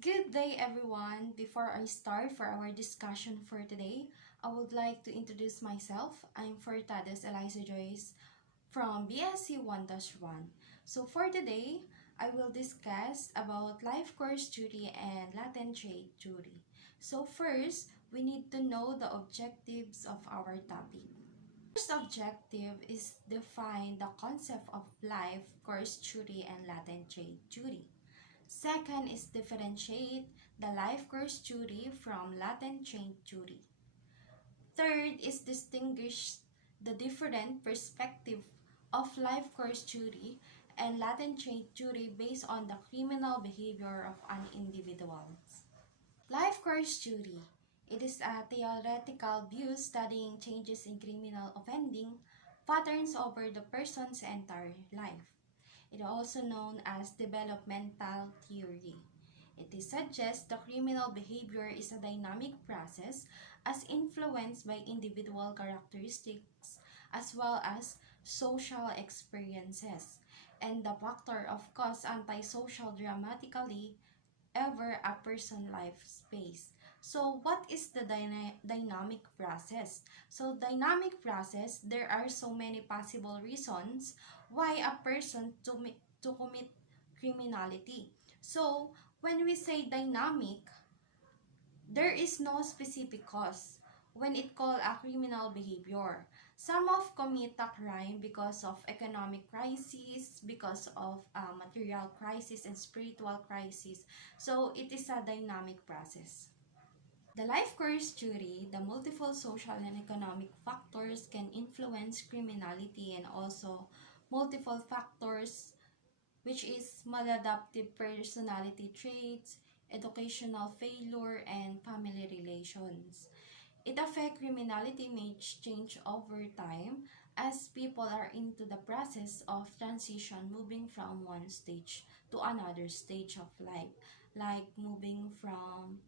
Good day, everyone. Before I start for our discussion for today, I would like to introduce myself. I'm Ms. ELLIEZA JHOICE from BSC 1-1. So for today, I will discuss about life course duty and latent trait duty. So first, we need to know the objectives of our topic. First objective is define the concept of life course duty and latent trait duty. Second is differentiate the life course duty from latent trait duty. Third is distinguish the different perspective of life course duty and latent trait duty based on the criminal behavior of an individual. Life course duty. It is a theoretical view studying changes in criminal offending patterns over the person's entire life. It is also known as developmental theory. It suggests the criminal behavior is a dynamic process as influenced by individual characteristics as well as social experiences, and the factor of cause antisocial dramatically ever a person life space. So what is the dynamic process? So dynamic process, there are so many possible reasons why a person to commit criminality. So when we say dynamic, there is no specific cause when it called a criminal behavior. Some of commit a crime because of economic crisis, because of material crisis and spiritual crisis. So it is a dynamic process. The life course theory, the multiple social and economic factors can influence criminality, and also multiple factors which is maladaptive personality traits, educational failure, and family relations. It affects criminality may change over time as people are into the process of transition, moving from one stage to another stage of life, like moving from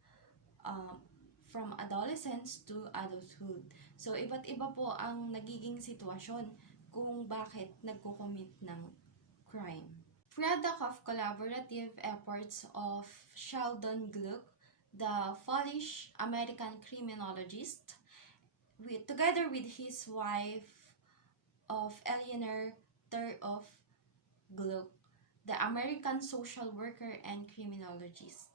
adolescence to adulthood. So, iba't iba po ang nagiging sitwasyon kung bakit nagko-commit ng crime. Product of collaborative efforts of Sheldon Gluck, the Polish-American criminologist, together with his wife of Eleanor of Gluck, the American social worker and criminologist.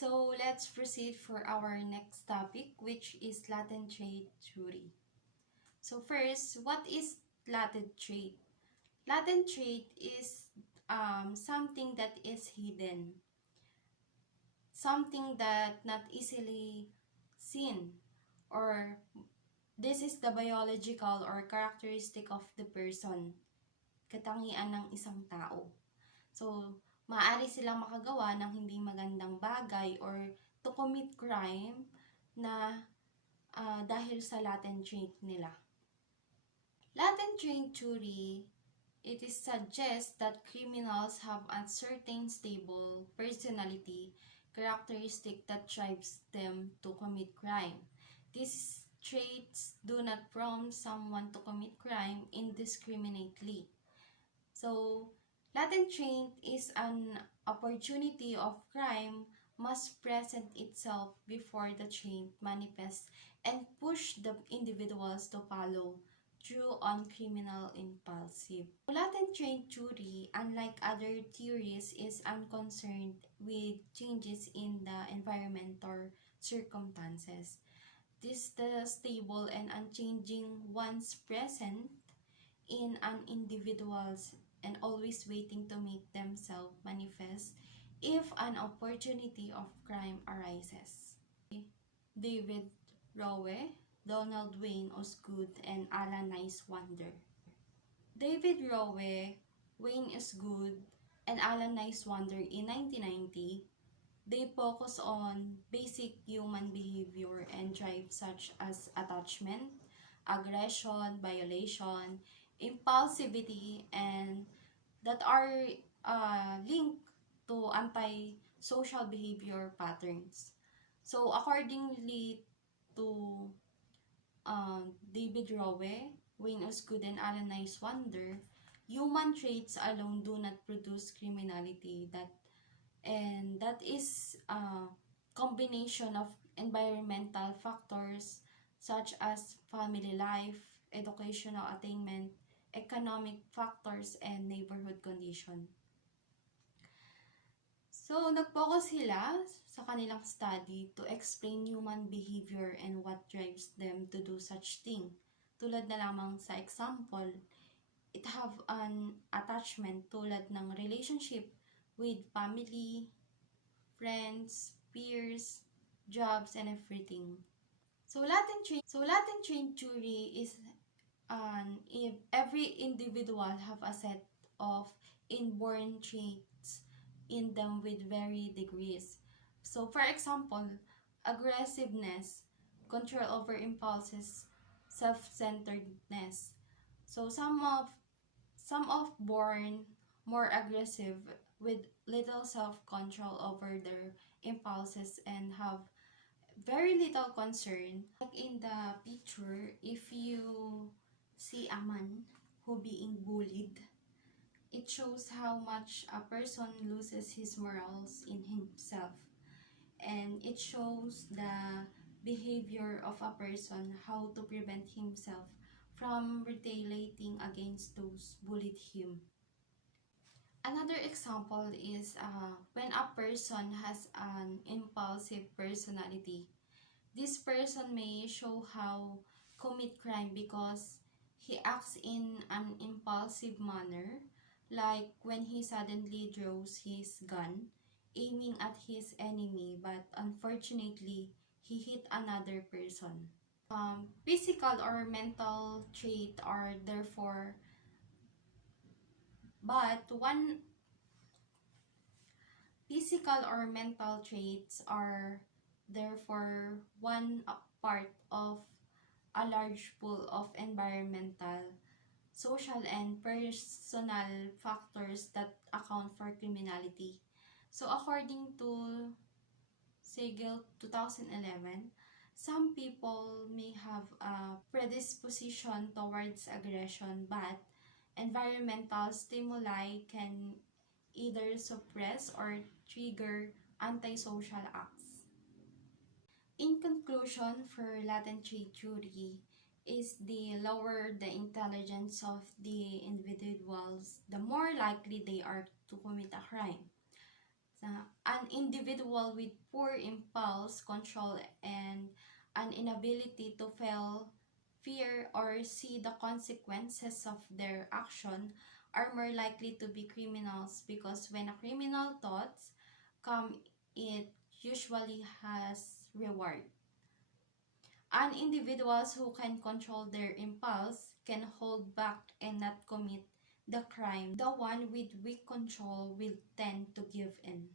So let's proceed for our next topic, which is latent trait theory. So first, what is latent trait? Latent trait is something that is hidden, something that not easily seen, or this is the biological or characteristic of the person, katangian ng isang tao. So, maaari silang makagawa ng hindi magandang bagay or to commit crime na dahil sa latent trait nila. Latent trait theory, it is suggests that criminals have a certain stable personality characteristic that drives them to commit crime. These traits do not prompt someone to commit crime indiscriminately. So, latent trait is an opportunity of crime must present itself before the trait manifests and push the individuals to follow through on criminal impulsive. Latent trait theory, unlike other theories, is unconcerned with changes in the environment or circumstances. This the stable and unchanging ones present in an individual's and always waiting to make themselves manifest if an opportunity of crime arises. David Rowe, Donald Wayne Osgood, and Alan Nice Wonder. David Rowe, Wayne Osgood, and Alan Nice Wonder in 1990, they focus on basic human behavior and drives such as attachment, aggression, violation, impulsivity, and that are linked to anti-social behavior patterns. So, accordingly to David Rowe, Wayne Osgood, and Alan Nice Wonder, human traits alone do not produce criminality. That is a combination of environmental factors such as family life, educational attainment, economic factors, and neighborhood condition. So, nag-focus sila sa kanilang study to explain human behavior and what drives them to do such thing. Tulad na lamang sa example, it have an attachment tulad ng relationship with family, friends, peers, jobs, and everything. So, latent trait theory is if every individual have a set of inborn traits in them with varying degrees. So, for example, aggressiveness, control over impulses, self-centeredness. So, some of born more aggressive with little self-control over their impulses and have very little concern. Like in the picture, if you see a man who being bullied, it shows how much a person loses his morals in himself. And it shows the behavior of a person, how to prevent himself from retaliating against those bullied him. Another example is when a person has an impulsive personality. This person may show how commit crime because he acts in an impulsive manner, like when he suddenly draws his gun, aiming at his enemy, but unfortunately, he hit another person. Physical or mental trait are therefore, but one physical or mental traits are therefore one part of a large pool of environmental, social, and personal factors that account for criminality. So, according to Segel 2011, some people may have a predisposition towards aggression, but environmental stimuli can either suppress or trigger antisocial acts. In conclusion, for latent trait theory, is the lower the intelligence of the individuals, the more likely they are to commit a crime. An individual with poor impulse control and an inability to feel fear or see the consequences of their action are more likely to be criminals, because when a criminal thoughts come, it usually has reward. And individuals who can control their impulse can hold back and not commit the crime. The one with weak control will tend to give in.